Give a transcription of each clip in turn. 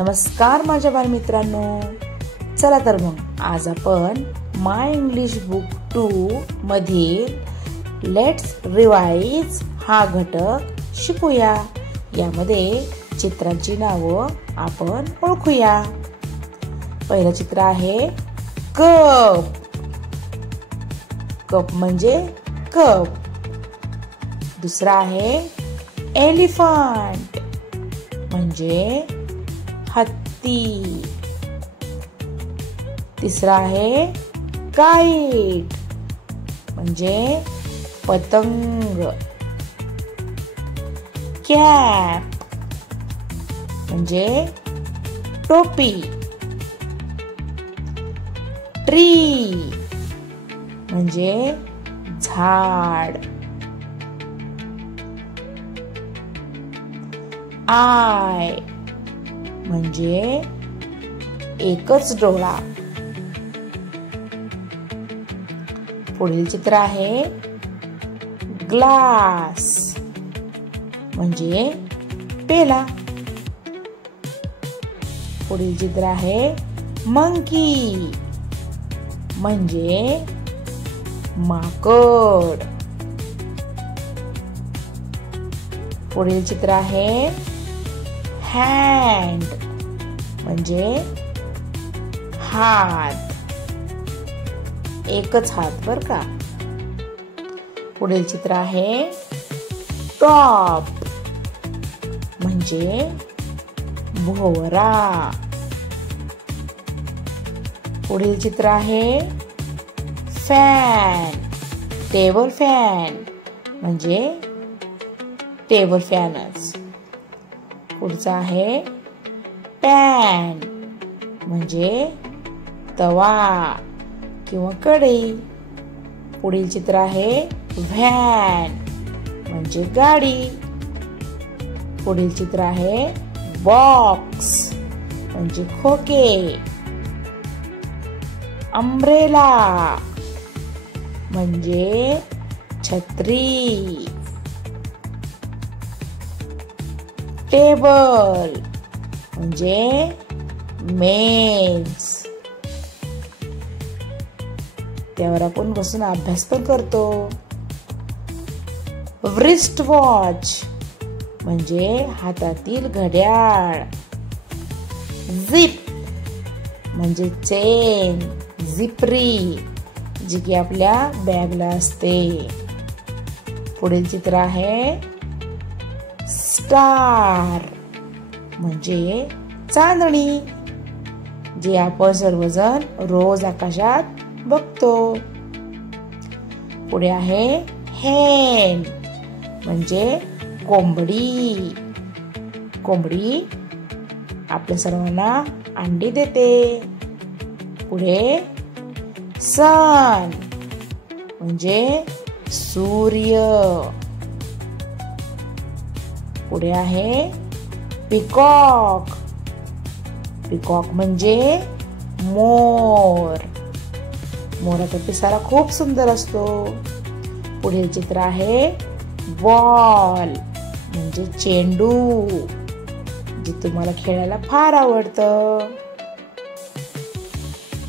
नमस्कार माझ्या बालमित्रांनो, चला तर मग आज आपण माय इंग्लिश बुक 2 मधील लेट्स रिवाइज हा घटक शिकूया। यामध्ये चित्रांची नावं आपण ओळखूया। पहिलं चित्र आहे कप। कप म्हणजे कप। दुसरा आहे एलिफंट म्हणजे हत्ती। तिसरा आहे काइट म्हणजे पतंग। कॅप म्हणजे टोपी। ट्री म्हणजे झाड। आय म्हणजे एकच डोळा। पुढील चित्र आहे ग्लास म्हणजे पेला। पुढील चित्र आहे मंकी म्हणजे माकड। पुढील चित्र आहे हँड म्हणजे हात, एकच हात बर का। पुढील चित्र आहे टॉप म्हणजे भोवरा। पुढील चित्र आहे फॅन, टेबल फॅन म्हणजे टेबल फॅनच। पुढचा आहे पॅन म्हणजे तवा किंवा कढई। पुढील चित्र आहे व्हॅन म्हणजे गाडी। पुढील चित्र आहे बॉक्स म्हणजे खोके। अम्ब्रेला म्हणजे छत्री। टेबल म्हणजे मेज, त्यावर आपण बसून अभ्यास पण करतो। व्रिस्ट वॉच म्हणजे हातातील घड्याळ। झिप म्हणजे चेन, झिपरी जी की आपल्या बॅगला असते। पुढील चित्र आहे स्टार म्हणजे चांदणी जे आपण सर्वजण रोज आकाशात बघतो। पुढे आहे हेन म्हणजे कोंबडी। कोंबडी आपल्या सर्वांना अंडी देते। पुढे सन म्हणजे सूर्य। पुढे आहे पिकॉक। पिकॉक म्हणजे मोर। मोराचा पिसारा खूप सुंदर असतो। पुढील चित्र आहे बॉल म्हणजे चेंडू जे तुम्हाला खेळायला फार आवडतं।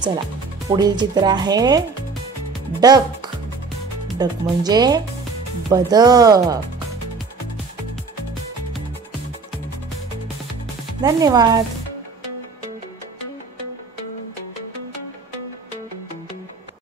चला पुढील चित्र आहे डक। डक म्हणजे बदक। धन्यवाद।